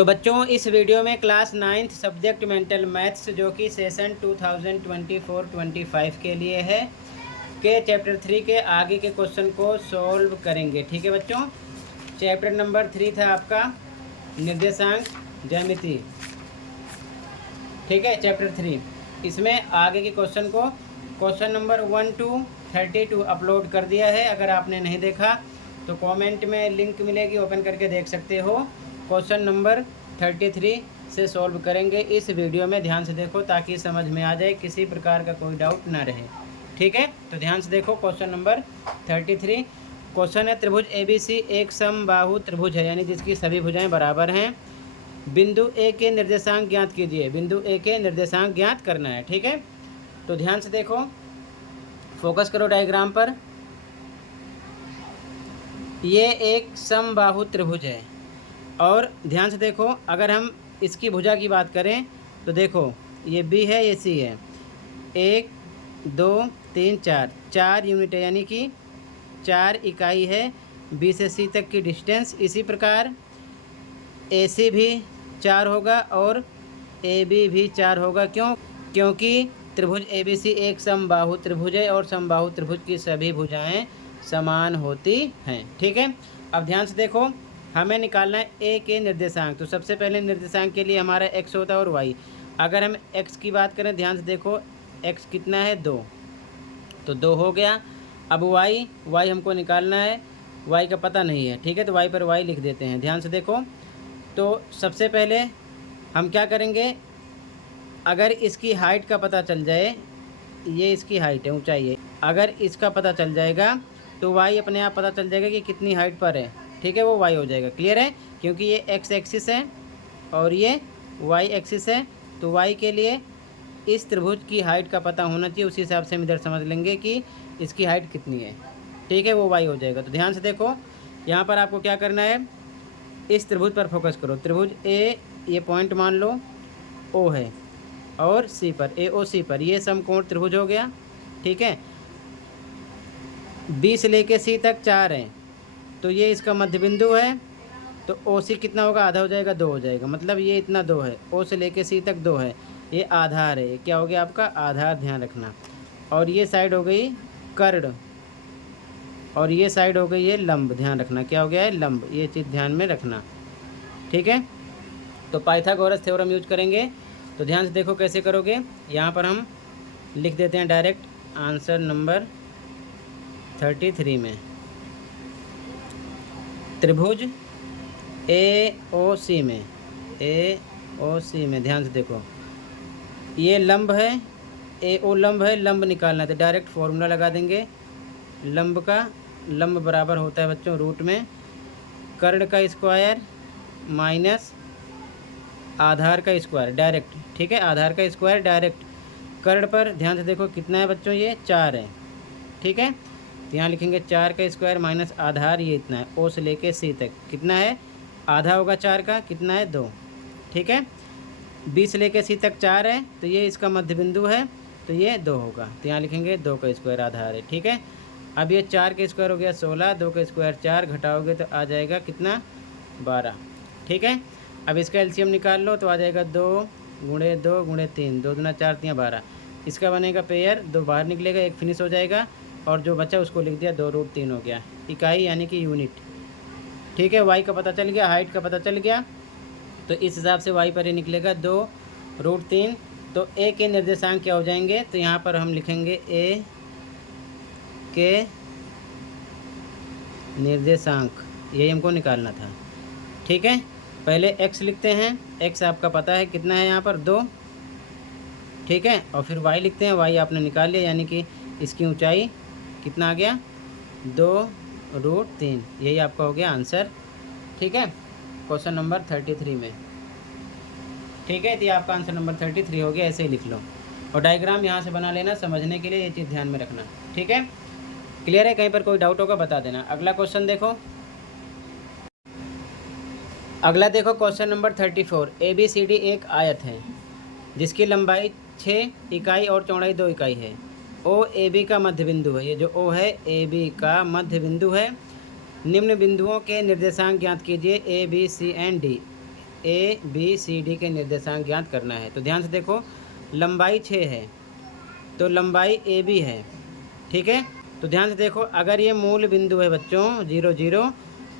तो बच्चों इस वीडियो में class 9th subject mental maths जो कि सेशन 2024-25 के लिए है के चैप्टर 3 के आगे के क्वेश्चन को सॉल्व करेंगे। ठीक है बच्चों, चैप्टर नंबर 3 था आपका निर्देशांक ज्यामिति। ठीक है, चैप्टर 3 इसमें आगे के क्वेश्चन को क्वेश्चन नंबर 1 to 32 अपलोड कर दिया है। अगर आपने नहीं देखा तो कमेंट में लिंक मिलेगी, ओपन करके देख सकते हो। क्वेश्चन नंबर 33 से सॉल्व करेंगे। इस वीडियो में ध्यान से देखो ताकि समझ में आ जाए, किसी प्रकार का कोई डाउट ना रहे। ठीक है, तो ध्यान से देखो क्वेश्चन नंबर 33। क्वेश्चन है त्रिभुज ABC एक समबाहु त्रिभुज है, यानी जिसकी सभी भुजाएं बराबर हैं। बिंदु ए के निर्देशांक ज्ञात कीजिए। बिंदु ए के निर्देशांक ज्ञात करना है। ठीक है, तो ध्यान से देखो, फोकस करो डायग्राम पर। ये एक समबाहु त्रिभुज है और ध्यान से देखो, अगर हम इसकी भुजा की बात करें तो देखो ये B है, ये C है। 1 2 3 4 यूनिट है, यानी कि 4 इकाई है B से C तक की डिस्टेंस। इसी प्रकार AC भी 4 होगा और AB भी 4 होगा। क्योंकि त्रिभुज ABC एक समबाहु त्रिभुज है और समबाहु त्रिभुज की सभी भुजाएं समान होती हैं। ठीक है, अब ध्यान से देखो, हमें निकालना है ए के निर्देशांक। तो सबसे पहले निर्देशांक के लिए हमारा x होता है और y। अगर हम x की बात करें, ध्यान से देखो x कितना है 2, तो 2 हो गया। अब y हमको निकालना है, y का पता नहीं है। ठीक है, तो y पर y लिख देते हैं। ध्यान से देखो, तो सबसे पहले हम क्या करेंगे, अगर इसकी हाइट का पता चल जाए, ये इसकी हाइट है, ऊंचाई है, अगर इसका पता चल जाएगा तो y अपने आप पता चल जाएगा कि कितनी हाइट पर है। ठीक है, वो y हो जाएगा। क्लियर है, क्योंकि ये x एक्सिस है और ये y एक्सिस है, तो y के लिए इस त्रिभुज की हाइट का पता होना चाहिए। उसी हिसाब से हम इधर समझ लेंगे कि इसकी हाइट कितनी है। ठीक है, वो y हो जाएगा। तो ध्यान से देखो, यहाँ पर आपको क्या करना है, इस त्रिभुज पर फोकस करो। त्रिभुज A, ये पॉइंट मान लो O है, और C पर AOC पर ये समकोण त्रिभुज हो गया। ठीक है, B से लेके C तक 4 है, तो ये इसका मध्य बिंदु है। तो OC कितना होगा, आधा हो जाएगा, 2 हो जाएगा। मतलब ये इतना 2 है, O से लेके C तक 2 है, ये आधार है। ये क्या हो गया आपका आधार, ध्यान रखना। और ये साइड हो गई कर्ण, और ये साइड हो गई है लंब। ध्यान रखना क्या हो गया है, लंब। ये चीज़ ध्यान में रखना। ठीक है, तो पाइथागोरस थ्योरम यूज करेंगे। तो ध्यान से देखो कैसे करोगे। यहाँ पर हम लिख देते हैं डायरेक्ट आंसर नंबर 33 में। त्रिभुज AOC में ध्यान से देखो, ये लंब है, AO लंब है, लंब निकालना है तो डायरेक्ट फॉर्मूला लगा देंगे। लंब बराबर होता है बच्चों रूट में कर्ण का स्क्वायर माइनस आधार का स्क्वायर, डायरेक्ट। ठीक है, आधार का स्क्वायर डायरेक्ट कर्ण पर। ध्यान से देखो कितना है बच्चों, ये 4 है। ठीक है, तो यहाँ लिखेंगे 4 का स्क्वायर माइनस आधार, ये इतना है। O से लेके C तक कितना है, आधा होगा 4 का, कितना है 2। ठीक है, B से लेके C तक 4 है, तो ये इसका मध्य बिंदु है, तो ये 2 होगा। तो यहाँ लिखेंगे 2 का स्क्वायर आधार है। ठीक है, अब ये 4 का स्क्वायर हो गया 16, 2 का स्क्वायर 4, घटाओगे तो आ जाएगा कितना 12। ठीक है, अब इसका एलसीएम निकाल लो तो आ जाएगा 2 गुणे 2 गुणे 3, 2 दूना 4 3 12। इसका बनेगा पेयर, 2 बाहर निकलेगा, 1 फिनिश हो जाएगा, और जो बचा उसको लिख दिया 2√3 हो गया इकाई, यानी कि यूनिट। ठीक है, y का पता चल गया, हाइट का पता चल गया, तो इस हिसाब से y पर ही निकलेगा 2√3। तो a के निर्देशांक क्या हो जाएंगे, तो यहाँ पर हम लिखेंगे a के निर्देशांक, यही हमको निकालना था। ठीक है, पहले x लिखते हैं, x आपका पता है कितना है यहाँ पर 2। ठीक है, और फिर y लिखते हैं, y आपने निकाल लिया, यानी कि इसकी ऊंचाई कितना आ गया 2√3, यही आपका हो गया आंसर। ठीक है, क्वेश्चन नंबर 33 में। ठीक है, तो ये आपका आंसर नंबर 33 हो गया, ऐसे ही लिख लो। और डायग्राम यहाँ से बना लेना, समझने के लिए ये चीज़ ध्यान में रखना। ठीक है, क्लियर है, कहीं पर कोई डाउट होगा बता देना। अगला क्वेश्चन देखो, क्वेश्चन नंबर 34। ABCD एक आयत है जिसकी लंबाई 6 इकाई और चौड़ाई 2 इकाई है। OAB का मध्य बिंदु है। ये जो O है AB का मध्य बिंदु है। निम्न बिंदुओं के निर्देशांक ज्ञात कीजिए A B C and D। ABCD के निर्देशांक ज्ञात करना है। तो ध्यान से देखो, लंबाई 6 है तो लंबाई AB है, ठीक है। तो ध्यान से देखो, अगर ये मूल बिंदु है बच्चों 0 0,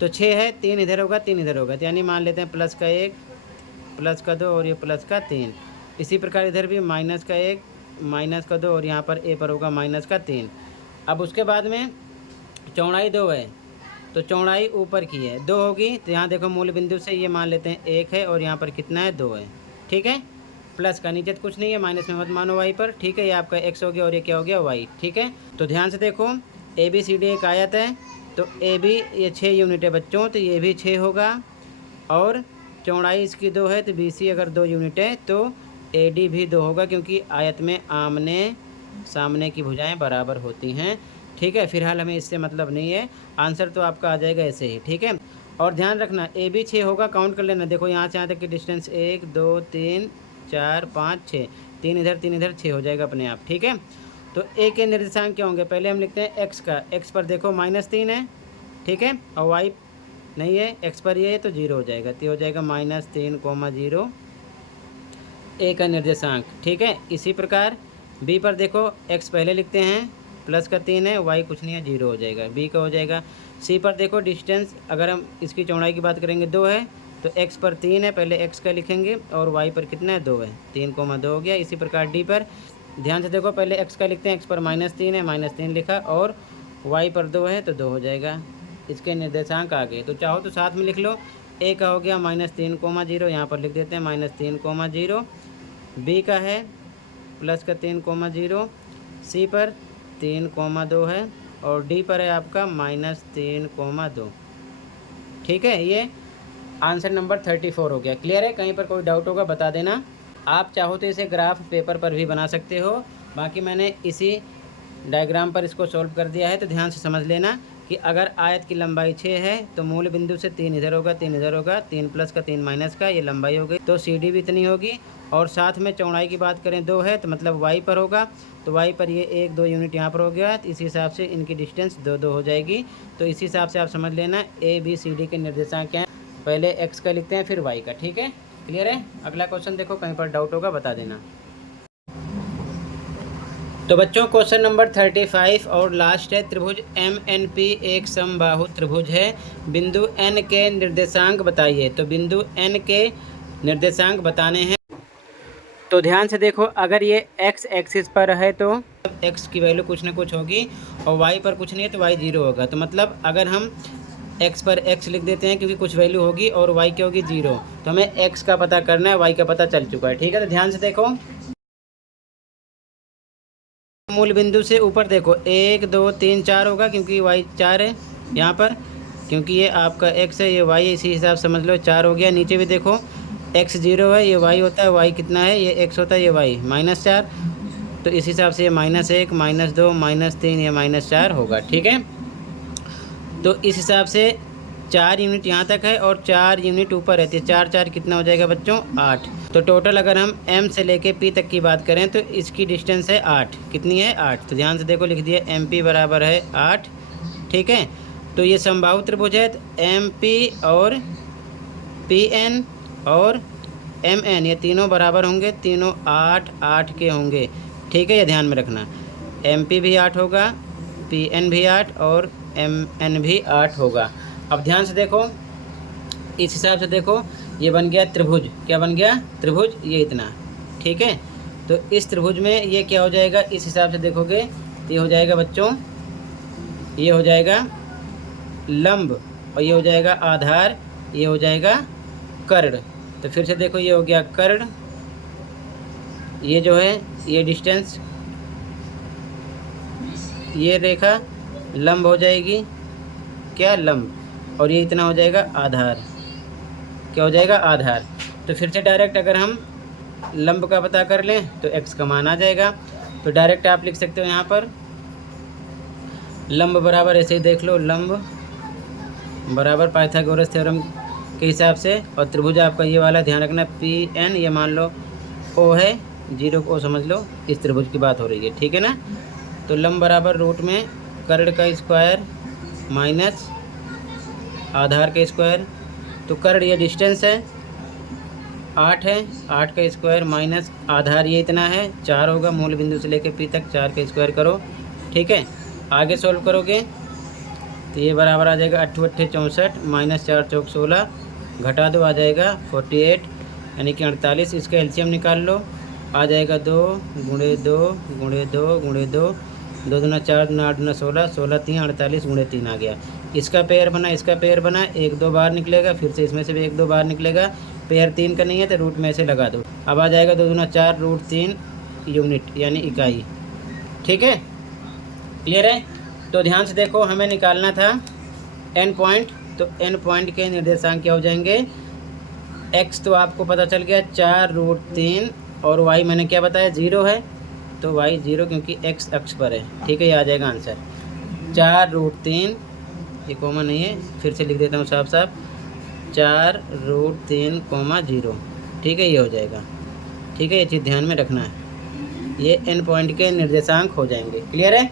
तो 6 है, 3 इधर होगा 3 इधर होगा, तो यानी मान लेते हैं प्लस का 1 प्लस का 2 और ये प्लस का 3। इसी प्रकार इधर भी माइनस का 1 माइनस का 2 और यहाँ पर ए पर होगा माइनस का 3। अब उसके बाद में चौड़ाई 2 है तो चौड़ाई ऊपर की है 2 होगी, तो यहाँ देखो मूल बिंदु से ये मान लेते हैं 1 है और यहाँ पर कितना है 2 है, ठीक है। प्लस का नीचे तो कुछ नहीं है, माइनस में मत मानो वाई पर, ठीक है। ये आपका x हो गया और ये क्या हो गया y, ठीक है। तो ध्यान से देखो, ABCD एक आयत है तो AB ये 6 यूनिट है बच्चों, तो ये भी 6 होगा और चौड़ाई इसकी 2 है तो BC अगर 2 यूनिट है तो AD भी 2 होगा, क्योंकि आयत में आमने सामने की भुजाएं बराबर होती हैं, ठीक है। फिलहाल हमें इससे मतलब नहीं है, आंसर तो आपका आ जाएगा ऐसे ही, ठीक है। और ध्यान रखना AB 6 होगा, काउंट कर लेना, देखो यहाँ से यहाँ तक की डिस्टेंस 1 2 3 4 5 6, 3 इधर 6 हो जाएगा अपने आप, ठीक है। तो A के निर्देशांक क्या होंगे, पहले हम लिखते हैं x का, x पर देखो -3 है, ठीक है, और y नहीं है, x पर ये है तो 0 हो जाएगा, तो हो जाएगा -3, 0 A का निर्देशांक, ठीक है। इसी प्रकार B पर देखो, x पहले लिखते हैं, प्लस का 3 है, y कुछ नहीं है 0 हो जाएगा, B का हो जाएगा। C पर देखो डिस्टेंस, अगर हम इसकी चौड़ाई की बात करेंगे 2 है तो x पर 3 है, पहले x का लिखेंगे और y पर कितना है 2 है, 3, 2 हो गया। इसी प्रकार D पर ध्यान से देखो, पहले x का लिखते हैं, x पर -3 है, -3 लिखा और y पर 2 है तो 2 हो जाएगा, इसके निर्देशांक आ गए। तो चाहो तो साथ में लिख लो, A का हो गया -3, 0, यहाँ पर लिख देते हैं -3, 0, B का है प्लस का 3, 0, C पर 3, 2 है और D पर है आपका -3, 2, ठीक है। ये आंसर नंबर 34 हो गया। क्लियर है, कहीं पर कोई डाउट होगा बता देना। आप चाहो तो इसे ग्राफ पेपर पर भी बना सकते हो, बाकी मैंने इसी डायग्राम पर इसको सॉल्व कर दिया है। तो ध्यान से समझ लेना कि अगर आयत की लंबाई 6 है तो मूल बिंदु से 3 इधर होगा 3 इधर होगा, 3 प्लस का 3 माइनस का, ये लंबाई हो गई, तो CD भी इतनी होगी। और साथ में चौड़ाई की बात करें 2 है तो मतलब y पर होगा, तो y पर ये 1 2 यूनिट यहाँ पर हो गया, तो इसी हिसाब से इनकी डिस्टेंस 2 2 हो जाएगी। तो इसी हिसाब से आप समझ लेना ABCD के निर्देशांक क्या हैं, पहले x का लिखते हैं फिर y का, ठीक है। क्लियर है। अगला क्वेश्चन देखो, कहीं पर डाउट होगा बता देना। तो बच्चों क्वेश्चन नंबर 35 और लास्ट है, त्रिभुज MNP एक समबाहु त्रिभुज है, बिंदु N के निर्देशांक बताइए। तो बिंदु N के निर्देशांक बताने हैं, तो ध्यान से देखो, अगर ये x एक्सिस पर है तो x की वैल्यू कुछ ना कुछ होगी और y पर कुछ नहीं है तो y 0 होगा। तो मतलब अगर हम x पर x लिख देते हैं क्योंकि कुछ वैल्यू होगी और y क्या होगी 0, तो हमें x का पता करना है, y का पता चल चुका है, ठीक है। तो ध्यान से देखो, मूल बिंदु से ऊपर देखो 1 2 3 4 होगा क्योंकि y 4 है यहाँ पर, क्योंकि ये आपका x है ये y है, इसी हिसाब समझ लो 4 हो गया। नीचे भी देखो x 0 है, ये y होता है, y कितना है, ये x होता है, ये y -4, तो इस हिसाब से ये -1 -2 -3 ये -4 होगा, ठीक है। तो इस हिसाब से 4 यूनिट यहाँ तक है और 4 यूनिट ऊपर रहती है, 4 4 कितना हो जाएगा बच्चों 8। तो टोटल अगर हम M से लेके P तक की बात करें तो इसकी डिस्टेंस है 8, कितनी है 8। तो ध्यान से देखो, लिख दिया MP बराबर है 8, ठीक है। तो ये समबाहु त्रिभुज है, तो MP और PN और MN ये तीनों बराबर होंगे, तीनों 8 8 के होंगे, ठीक है, ये ध्यान में रखना। MP भी 8 होगा, PN भी 8 और MN भी 8 होगा। अब ध्यान से देखो, इस हिसाब से देखो ये बन गया त्रिभुज, क्या बन गया त्रिभुज, ये इतना, ठीक है। तो इस त्रिभुज में ये क्या हो जाएगा, इस हिसाब से देखोगे तो ये हो जाएगा बच्चों, ये हो जाएगा लंब और ये हो जाएगा आधार, ये हो जाएगा कर्ण। तो फिर से देखो, ये हो गया कर्ण, ये जो है ये डिस्टेंस, ये रेखा लंब हो जाएगी, क्या लंब, और ये इतना हो जाएगा आधार, क्या हो जाएगा आधार। तो फिर से डायरेक्ट अगर हम लंब का पता कर लें तो x का मान आ जाएगा। तो डायरेक्ट आप लिख सकते हो यहाँ पर लंब बराबर, ऐसे ही देख लो, लंब बराबर पाइथागोरस थ्योरम के हिसाब से, और त्रिभुज आपका ये वाला ध्यान रखना PN, ये मान लो O है, 0 को O समझ लो, इस त्रिभुज की बात हो रही है, ठीक है ना। तो लंब बराबर रूट में कर्ण का स्क्वायर माइनस आधार का स्क्वायर, तो कर्ण ये डिस्टेंस है 8 है, 8 का स्क्वायर माइनस आधार ये इतना है 4 होगा, मूल बिंदु से लेकर पी तक 4 का स्क्वायर करो। ठीक है, आगे सोल्व करोगे तो ये बराबर आ जाएगा 8 8 64 माइनस 4 चौक 16, घटा दो आ जाएगा 48 यानी कि 48। इसका एलसीएम निकाल लो, आ जाएगा 2 गुणे 2 गुणे 2 गुणे 2, 2 दूना 4 दूना 8 दूना 16, 16 3 48 गुणे 3 आ गया। इसका पेयर बना, इसका पेयर बना, 1 2 बाहर निकलेगा, फिर से इसमें से भी 1 2 बाहर निकलेगा। पेयर 3 का नहीं है तो रूट में से लगा दो। अब आ जाएगा 2 दूना 4 रूट 3 यूनिट यानी इकाई। ठीक है, क्लियर है। तो ध्यान से देखो, हमें निकालना था एन पॉइंट, तो एन पॉइंट के निर्देशांक क्या हो जाएंगे। एक्स तो आपको पता चल गया 4 रूट 3 और वाई मैंने क्या बताया 0 है, तो वाई 0 क्योंकि एक्स अक्ष पर है। ठीक है, ये आ जाएगा आंसर 4 रूट 3, ये कॉमा नहीं है, फिर से लिख देता हूँ साफ साफ 4 रूट 3 कॉमा 0। ठीक है, ये हो जाएगा। ठीक है, ये चीज़ ध्यान में रखना है, ये एन पॉइंट के निर्देशांक हो जाएंगे। क्लियर है,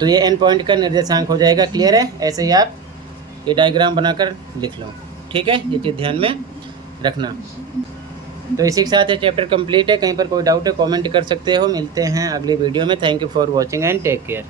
तो ये एन पॉइंट का निर्देशांक हो जाएगा। क्लियर है, ऐसे ही आप ये डायग्राम बनाकर लिख लो। ठीक है, ये चीज़ ध्यान में रखना। तो इसी के साथ ये चैप्टर कंप्लीट है। कहीं पर कोई डाउट है कमेंट कर सकते हो। मिलते हैं अगली वीडियो में। Thank you for watching and take care.